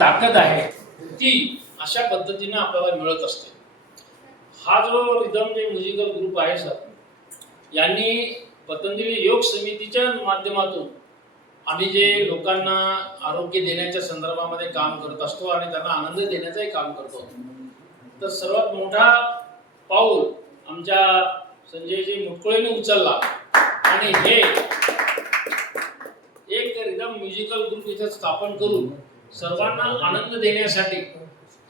ताकद आहे ती अशा पद्धतीने आपल्याला मिळत असते. हा जो रिदम जे म्युझिकल ग्रुप आहे सर, यांनी पतंजली योग समितीच्या माध्यमातून आम्ही जे लोकांना आरोग्य देण्याच्या संदर्भामध्ये काम करत असतो आणि त्यांना आनंद देण्याचंही काम करतो. तर सर्वात मोठा पाऊल आमच्या संजयजी मुटकुळेने उचलला आणि हे एक रिदम म्युझिकल ग्रुप इथे स्थापन करून सर्वांना आनंद देण्यासाठी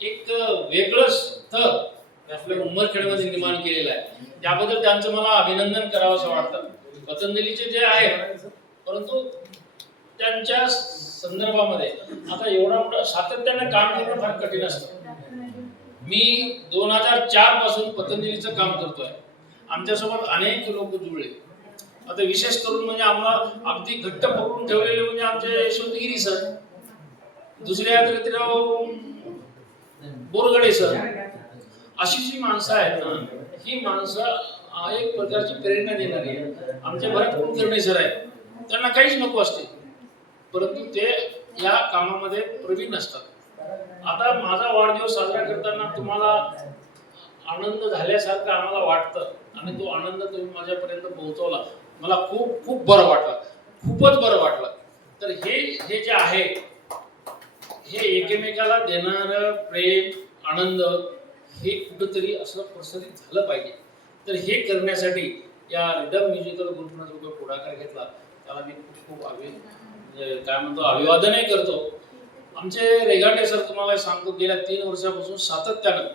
एक वेगळं स्थळ आपल्या उमरखेडमध्ये निर्माण केलेलं आहे. त्याबद्दल त्यांचं मला अभिनंदन करावंसं वाटतं. पतंजलीचे जे आहे परंतु त्यांच्या संदर्भामध्ये आता एवढा मोठा सातत्याने काम करणं फार कठीण असतं. मी 2004 पासून पतंजलीचं काम करतोय. आमच्यासोबत अनेक लोक जुळले. आता विशेष करून म्हणजे आम्हाला अगदी घट्ट पकडून ठेवलेले म्हणजे आमचे यशवंतगिरी सर, दुसरे यात्रेराव बोरगडे सर, अशी जी माणसं आहेत ना, ही माणसं एक प्रकारची प्रेरणा देणारी आहे. आमचे भरत कुलकर्णी सर आहेत, त्यांना काहीच नको असते परंतु ते या कामामध्ये प्रवीण असतात. आता माझा वाढदिवस साजरा करताना तुम्हाला आनंद झाल्यासारखं आम्हाला वाटतं आणि तो आनंद तुम्ही माझ्यापर्यंत पोहोचवला, मला खूप खूप बरं वाटलं, खूपच बरं वाटलं. तर हे जे आहे हे एकमेकाला देणारं प्रेम आनंद हे कुठंतरी असं प्रसारित झालं पाहिजे. तर हे करण्यासाठी या रिदम म्युझिकल ग्रुपनं जो पुढाकार घेतला त्याला मी खूप काय म्हणतो अभिवादनही करतो. आमचे रेगाटे सर तुम्हाला सांगतो गेल्या 3 वर्षापासून सातत्यानं